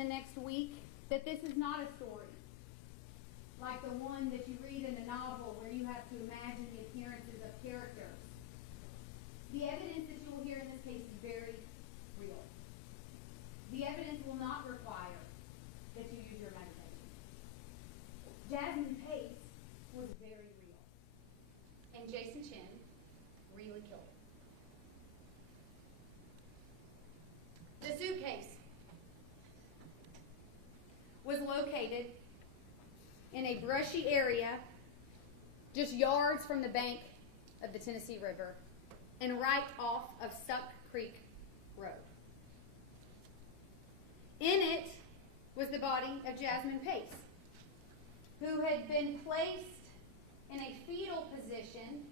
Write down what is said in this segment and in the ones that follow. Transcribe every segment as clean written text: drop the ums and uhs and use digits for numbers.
the next week that this is not a story like the one that you read in a novel where you have to imagine the appearances of characters. The evidence that you will hear in this case is very real. The evidence will not require that you use your imagination. Jasmine Pace was very real. And Jason Chen really killed her. The suitcase was located in a brushy area just yards from the bank of the Tennessee River and right off of Suck Creek Road. In it was the body of Jasmine Pace, who had been placed in a fetal position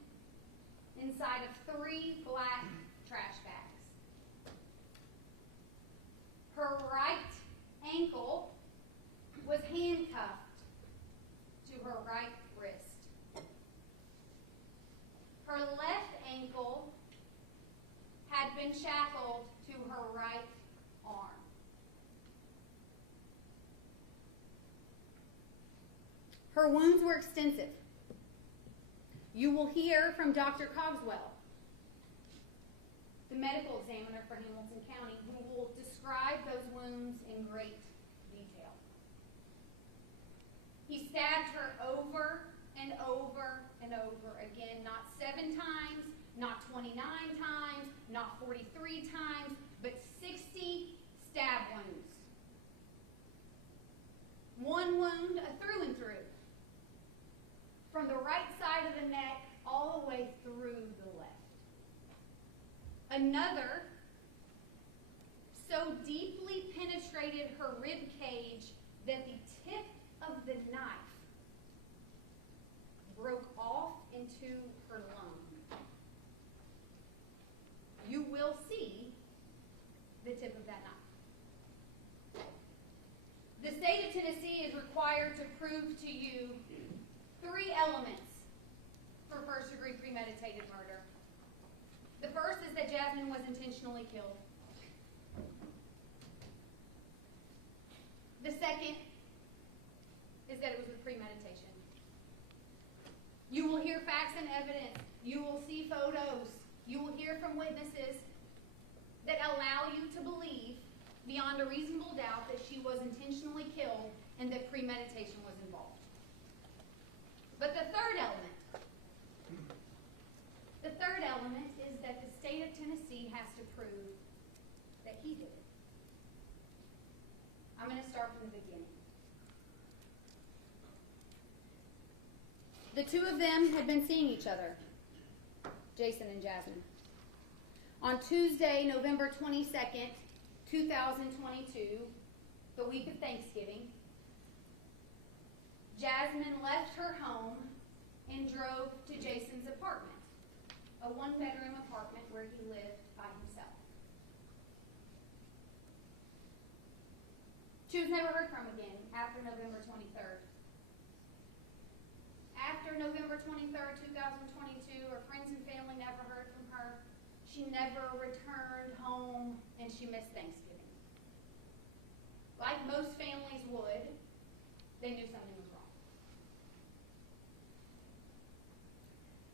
inside of 3 black trash bags. Her right ankle was handcuffed to her right wrist. Her left ankle had been shackled to her right arm. Her wounds were extensive. You will hear from Dr. Cogswell, the medical examiner for Hamilton County, who will describe those wounds in great detail. He stabbed her over and over and over again, not 7 times, not 29 times, not 43 times, but 60 stab wounds. One wound, a through and through, from the right side of the neck all the way through the left. Another so deeply penetrated her rib cage that the tip of the knife broke off into her lung. You will see the tip of that knife. The state of Tennessee is required to prove to you 3 elements for first-degree premeditated murder. The first is that Jasmine was intentionally killed. The second is that it was with premeditation. You will hear facts and evidence. You will see photos. You will hear from witnesses that allow you to believe beyond a reasonable doubt that she was intentionally killed and that premeditation was involved. But the third element is that the state of Tennessee has to prove that he did it. I'm going to start from the beginning. The 2 of them had been seeing each other, Jason and Jasmine. On Tuesday, November 22nd, 2022, the week of Thanksgiving, Jasmine left her home and drove to Jason's apartment, a 1-bedroom apartment where he lived by himself. She was never heard from again after November 23rd. After November 23rd, 2022, her friends and family never heard from her. She never returned home, and she missed Thanksgiving. Like most families would, they knew something was wrong.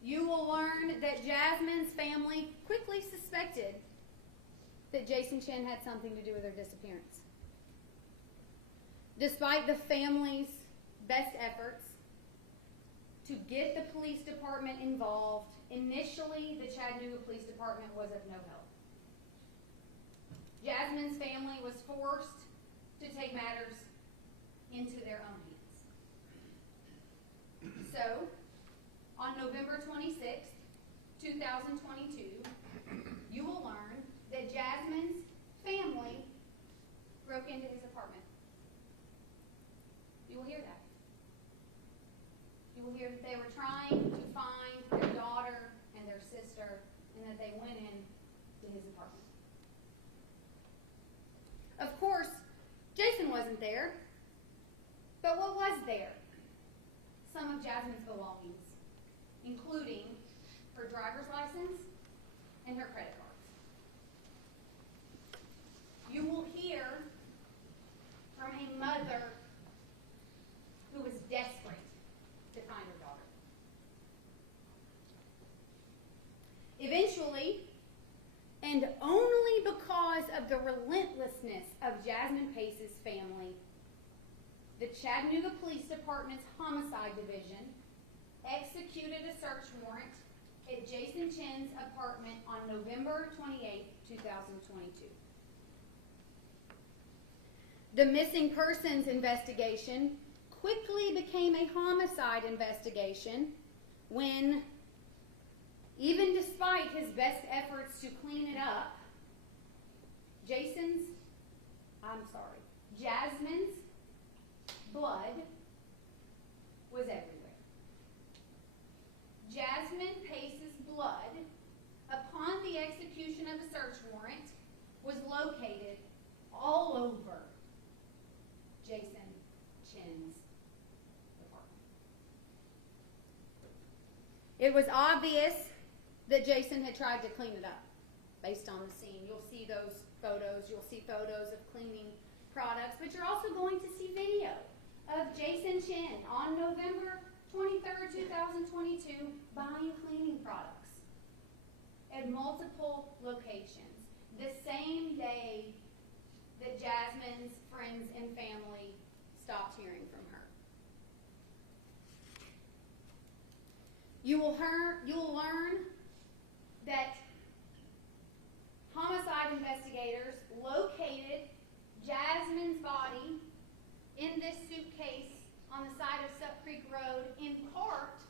You will learn that Jasmine's family quickly suspected that Jason Chen had something to do with her disappearance. Despite the family's best efforts to get the police department involved, initially the Chattanooga Police Department was of no help. Jasmine's family was forced to take matters into their own hands. So, on November 26th, 2022, you will learn that Jasmine's family broke into his apartment. You will hear that. You will hear that they were trying to find their daughter and their sister, and that they went in to his apartment. Of course, Jason wasn't there, but what was there? Some of Jasmine's belongings, including her driver's license and her credit cards. You will hear the relentlessness of Jasmine Pace's family, the Chattanooga Police Department's Homicide Division executed a search warrant at Jason Chen's apartment on November 28, 2022. The missing persons investigation quickly became a homicide investigation when, even despite his best efforts to clean it up, Jasmine's blood was everywhere. Jasmine Pace's blood, upon the execution of the search warrant, was located all over Jason Chen's apartment. It was obvious that Jason had tried to clean it up based on the scene. You'll see those photos. You'll see photos of cleaning products, but you're also going to see video of Jason Chen on November 23rd, 2022 buying cleaning products at multiple locations the same day that Jasmine's friends and family stopped hearing from her. You will learn that homicide investigators located Jasmine's body in this suitcase on the side of Sup Creek Road in part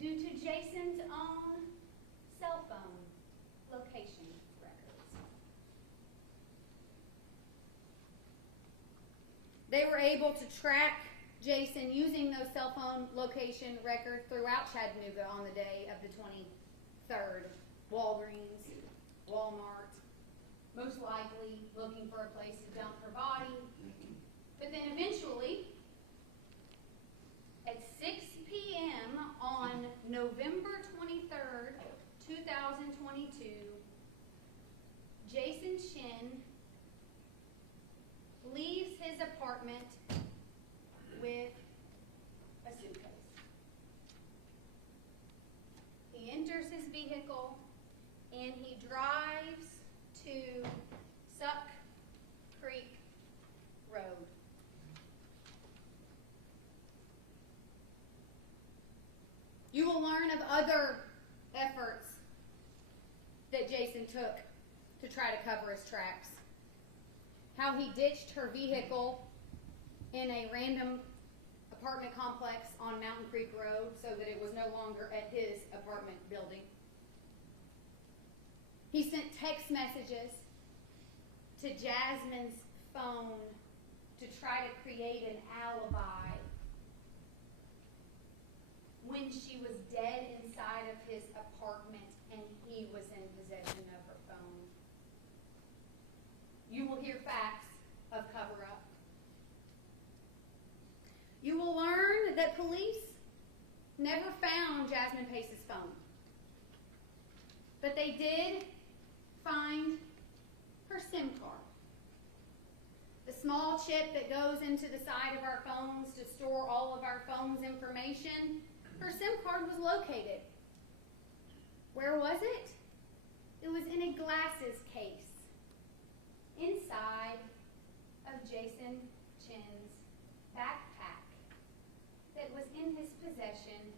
due to Jason's own cell phone location records. They were able to track Jason using those cell phone location records throughout Chattanooga on the day of the 23rd. Walgreens, Walmart, most likely looking for a place to dump her body. But then eventually, at 6 p.m. on November 23rd, 2022, Jason Chen leaves his apartment with a suitcase. He enters his vehicle and he drives to Suck Creek Road. You will learn of other efforts that Jason took to try to cover his tracks. How he ditched her vehicle in a random apartment complex on Mountain Creek Road so that it was no longer at his apartment building. He sent text messages to Jasmine's phone to try to create an alibi when she was dead inside of his apartment and he was in possession of her phone. You will hear facts of cover-up. You will learn that police never found Jasmine Pace's phone, but they did find her SIM card. The small chip that goes into the side of our phones to store all of our phone's information, her SIM card was located. Where was it? It was in a glasses case inside of Jason Chen's backpack that was in his possession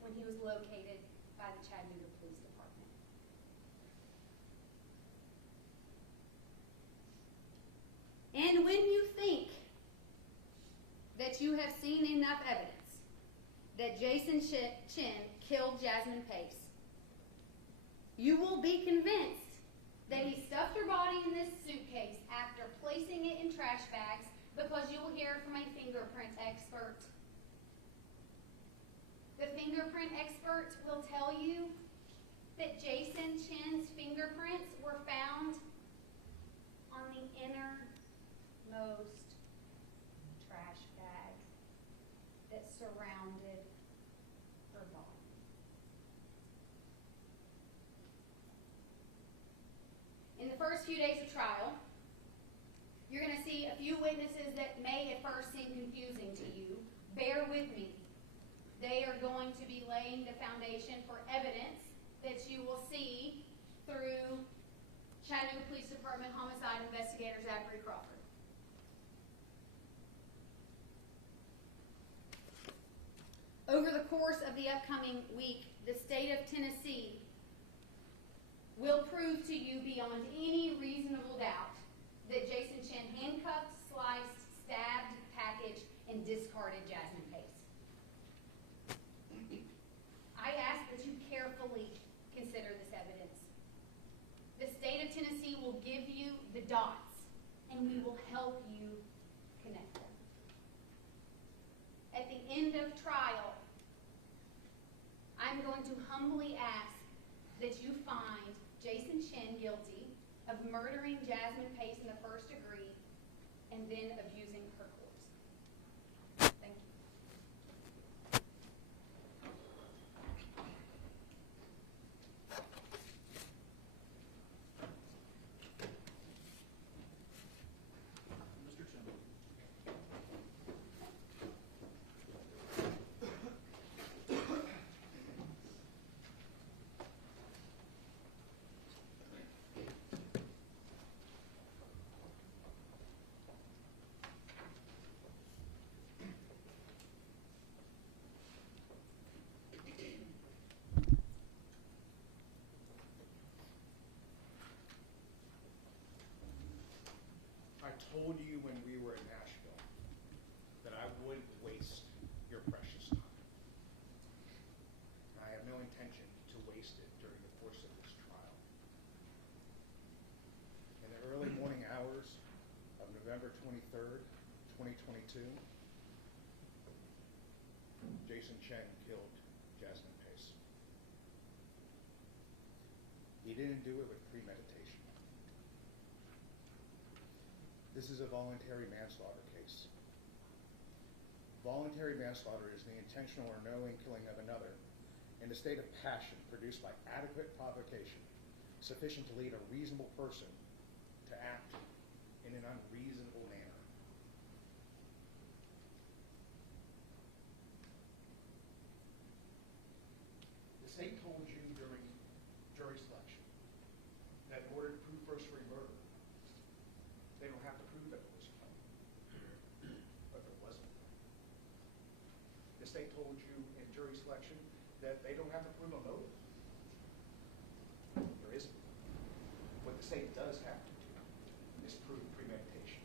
when he was located by the Chattanooga Police Department. And when you think that you have seen enough evidence that Jason Chen killed Jasmine Pace, you will be convinced that he stuffed her body in this suitcase after placing it in trash bags, because you will hear from a fingerprint expert. The fingerprint expert will tell you that Jason Chen's fingerprints were found on the innermost trash bag that surrounded her body. In the first few days of trial, you're going to see a few witnesses that may at first seem confusing to you. Bear with me. They are going to be laying the foundation for evidence that you will see through Chattanooga Police Department homicide investigator Zachary Crawford. Over the course of the upcoming week, the state of Tennessee will prove to you beyond any reasonable doubt that Jason Chen handcuffed, sliced, stabbed, packaged, and discarded Jasmine Pace. I ask that you carefully consider this evidence. The state of Tennessee will give you the dots, and we will help you connect them. At the end of trial, I'm going to humbly ask that you find Jason Chen guilty of murdering Jasmine Pace in the first degree and then of using her corpse. Thank you. Mr. Chen. I told you when we were in Nashville that I wouldn't waste your precious time. I have no intention to waste it during the course of this trial. In the early morning hours of November 23rd, 2022, Jason Chen killed Jasmine Pace. He didn't do it with premeditation. This is a voluntary manslaughter case. Voluntary manslaughter is the intentional or knowing killing of another in a state of passion produced by adequate provocation, sufficient to lead a reasonable person to act in an unreasonable manner. The state told you during jury selection that in order to prove first-degree murder, they don't have to prove that it was a crime, but it wasn't. The state told you in jury selection that they don't have to prove a motive. There isn't. What the state does have to do is prove premeditation,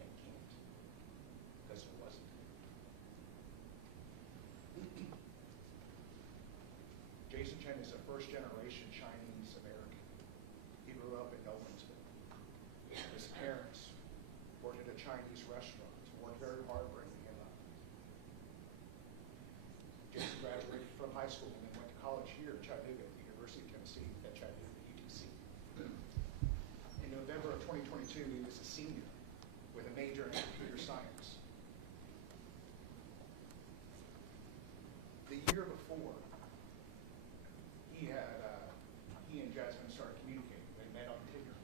and can't, because it wasn't. Jason Chen is a first-generation Chinese American. He grew up in Nolensville. His parents worked at a Chinese restaurant, worked very hard bringing him up. Jason graduated from high school and then went to college here at Chattanooga, at the University of Tennessee, at Chattanooga, UTC. In November of 2022, he was a senior with a major in computer science. The year before, he and Jasmine started communicating. They met on Tinder.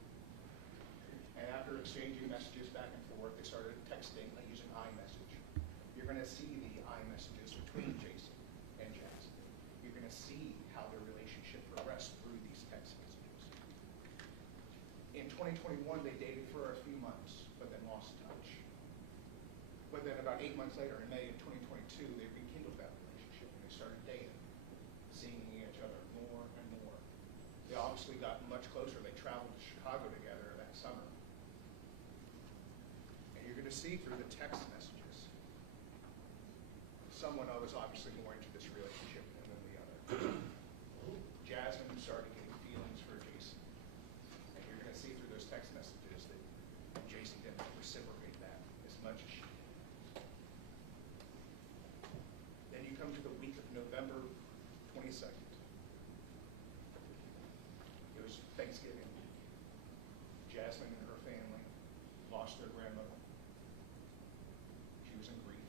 And after exchanging messages back and forth, they started texting using iMessage. You're going to see the iMessages between Jason and Jasmine. You're going to see how their relationship progressed through these text messages. In 2021, they dated for a few months, but then lost touch. But then about 8 months later, in May of 2022, they rekindled that relationship and they started dating, seeing each other more and more. They obviously got much closer. They traveled to Chicago together that summer. And you're going to see through the text messages, someone was obviously more into this relationship than the other. Jasmine started getting feelings for Jason. And you're going to see through those text messages that Jason didn't reciprocate that as much as she did. Then you come to the week of November 22nd. It was Thanksgiving. Jasmine and her family lost their grandmother. She was in grief.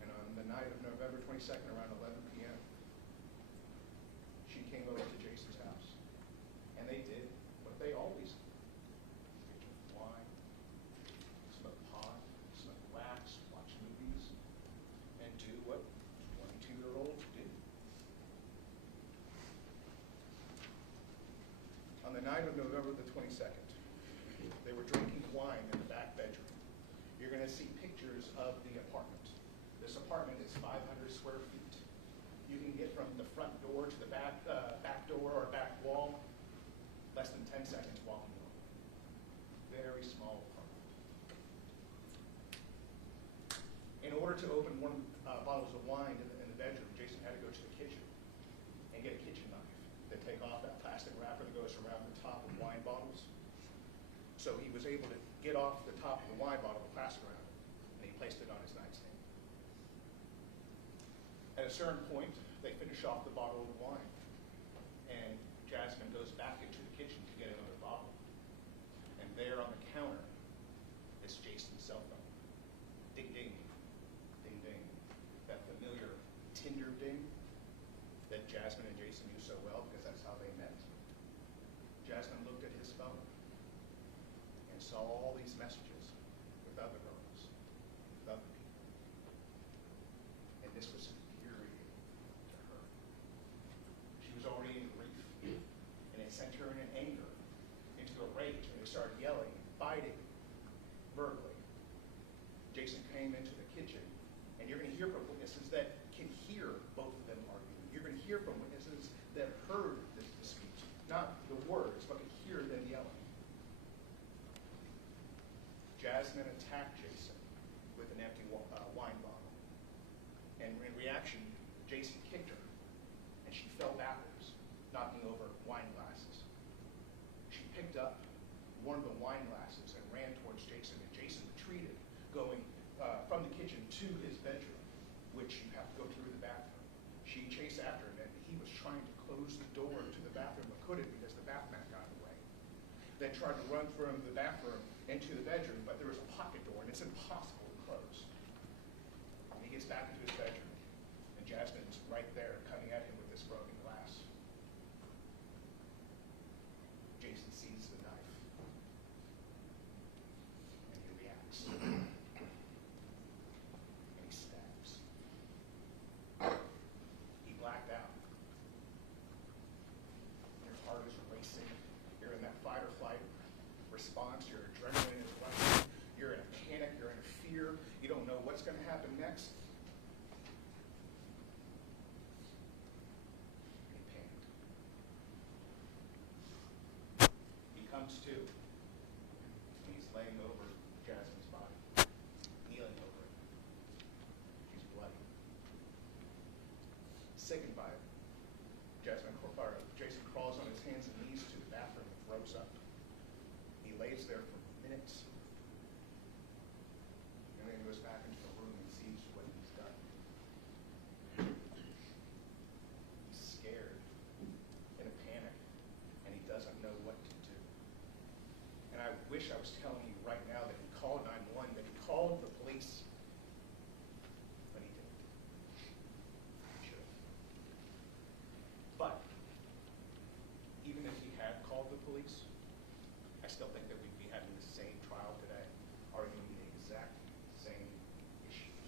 And on the night of November 22nd, around 11 p.m., she came over to Jason's house. And they did what they always do. They drink wine, smoke pot, smoke wax, watch movies, and do what 22-year-olds do. On the night of November the 22nd, They were drinking wine in the back bedroom. You're going to see pictures of the apartment. This apartment is 500 square feet. You can get from the front door to the back door or back wall, less than 10 seconds walking over. Very small apartment. In order to open one bottles of wine in the bedroom, Jason had to go to the kitchen and get a kitchen knife, then take off that plastic wrapper that goes around the top of wine bottles. So he was able to get off the top of the wine bottle, the plastic wrapper, and he placed it on his nightstand. At a certain point, they finish off the bottle of wine, and Jasmine goes back into the kitchen to get another bottle. And there on the counter is Jason's cell phone. Ding, ding, ding, ding. That familiar Tinder ding that Jasmine and Jason knew so well because that's how they met. Jasmine looked at his phone and saw all these messages with other girls, with other people. And this was infuriating to her. She was already in grief, and it sent her in an anger into a rage, and they started yelling, fighting, verbally. Jason came into the kitchen, and you're going to hear from witnesses that can hear both of them arguing. You're going to hear from witnesses that heard this dispute, not the words, but could hear them yelling. Jasmine attacked Jason with an empty wine bottle, and in reaction, Jason kicked her, and she fell backwards, knocking over wine glasses. She picked up one of the wine glasses and ran towards Jason, and Jason retreated, going from the kitchen to his bedroom, which you have to go through the bathroom. She chased after him, and he was trying to close the door to the bathroom, but couldn't because the bath mat got in the way. Then tried to run from the bathroom into the bedroom, but there was a pocket door, and it's impossible to close. And he gets back into his bedroom, and Jasmine's right there coming at him with this broken glass. Jason sees the knife, and he reacts. And he stabs. He blacked out. Your heart is racing. You're in that fight or flight response. Your adrenaline is running. You're in a panic. You're in a fear. You don't know what's going to happen next. And he panicked. He comes to, and he's laying over Jasmine's body, kneeling over it. She's bloody. Sickened by it, Jason crawls on his hands and knees to the bathroom and throws up. He lays there for minutes, and then he goes back into the room and sees what he's done. He's scared, in a panic, and he doesn't know what to do. And I wish I was telling you right now that he called 911, that he called the police, but he didn't. He should have. But even if he had called the police, I still think that we'd be having the same trial today, arguing the exact same issues.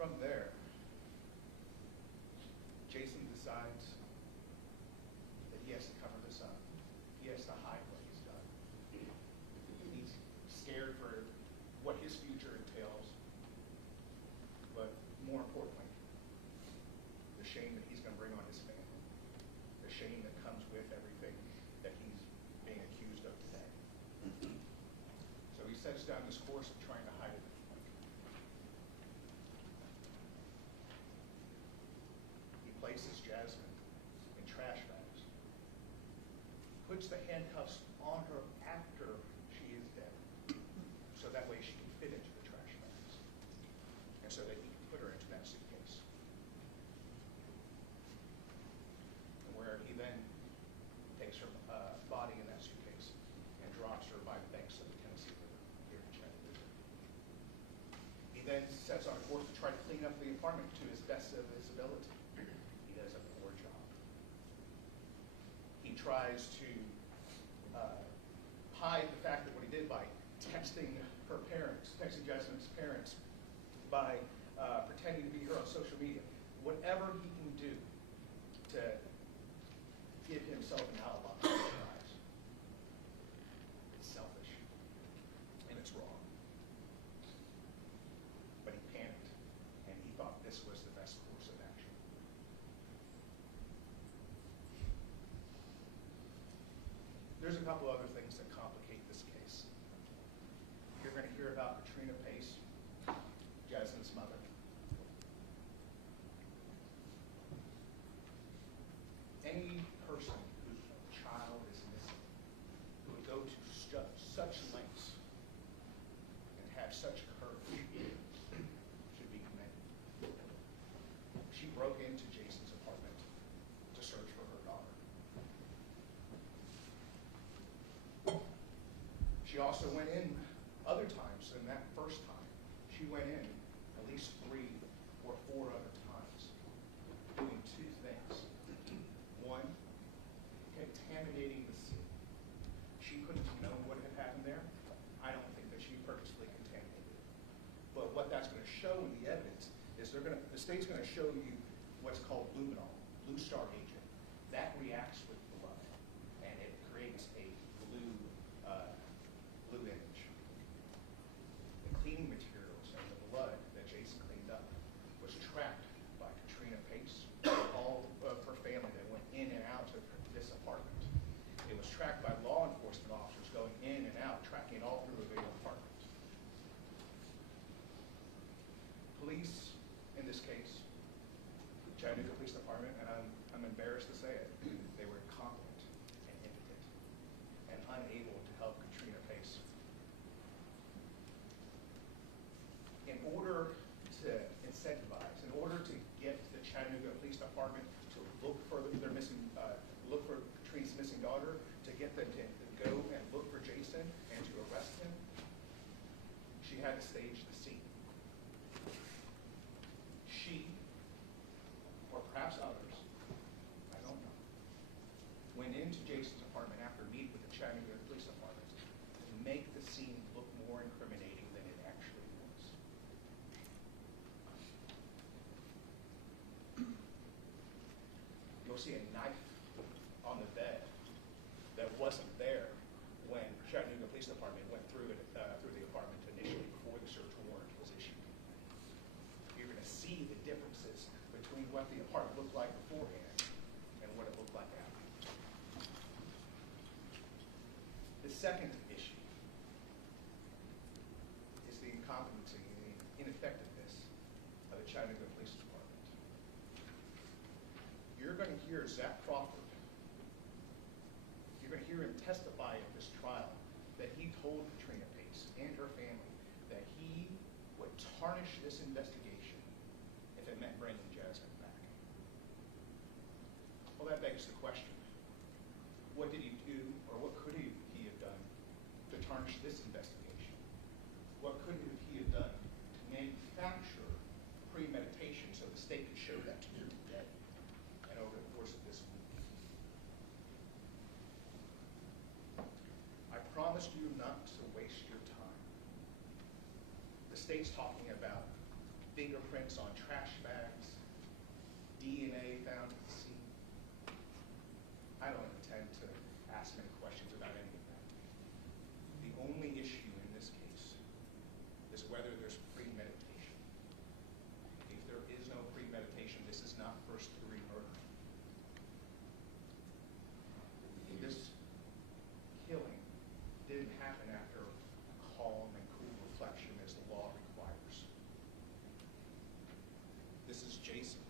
From there, Jason decides that he has to cover this up. He has to hide what he's done. He's scared for what his future entails, but more importantly, the shame that he's going to bring on his family, the shame that comes with everything that he's being accused of today. So he sets down this course of trying to hide it. He places Jasmine in trash bags, puts the handcuffs on her after she is dead, so that way she can fit into the trash bags, and so that he can put her into that suitcase. Where he then takes her body in that suitcase and drops her by the banks of the Tennessee River here in Chattanooga. He then sets on a course to try to clean up the apartment to his best of his ability. He does a poor job. He tries to hide the fact that what he did by texting her parents, texting Jasmine's parents, by pretending to be her on social media, whatever he can do to give himself an alibi. a couple other things that complicate this case. You're going to hear about Katrina Pace, Jasmine's mother. Any person whose child is missing who would go to such lengths and have such courage should be commended. She broke into Jason's apartment to search for her daughter. She also went in other times than that first time. She went in at least 3 or 4 other times doing 2 things. One, contaminating the scene. She couldn't have known what had happened there. I don't think that she purposely contaminated it. But what that's going to show in the evidence is the state's going to show you what's called luminol, blue star agent. That reacts with blood, and it creates a blue image. The cleaning materials and the blood that Jason cleaned up was tracked by Katrina Pace, all of her family that went in and out of this apartment. It was tracked by law enforcement officers going in and out, tracking all through the apartment. Police, in this case, Chattanooga Police Department, and I'm embarrassed to say it, they were incompetent and impotent and unable to help Katrina Pace. In order to incentivize, in order to get the Chattanooga Police Department to look for look for Katrina's missing daughter, to get them to go and look for Jason and to arrest him, she had to stage the scene. She, or perhaps others, I don't know, went into Jason's apartment after meeting with the Chattanooga Police Department to make the scene look more incriminating than it actually was. You'll see a knife on the bed that wasn't there when Chattanooga Police Department went through the apartment initially before the search warrant was issued. You're going to see the differences between what the apartment looked like beforehand and what it looked like after. The second issue is the incompetency and the ineffectiveness of the Chattanooga Police Department. You're going to hear Zach Crawford. You're going to hear him testify at this trial that he told Katrina Pace and her family that he would tarnish this investigation if it meant bringing Jasmine back. Well, that begs the question, what did he do, or what could he have done to tarnish this investigation? What could he have done to manufacture premeditation so the state could show that to you today and over the course of this week? I promised you not to waste your time. The state's talking about fingerprints on trash bags, DNA found at the scene. I don't intend to ask any questions about any of that. The only issue in this case is whether there's premeditation. If there is no premeditation, this is not first-degree murder. This killing didn't happen after calm and cool reflection as the law requires. This is Jason.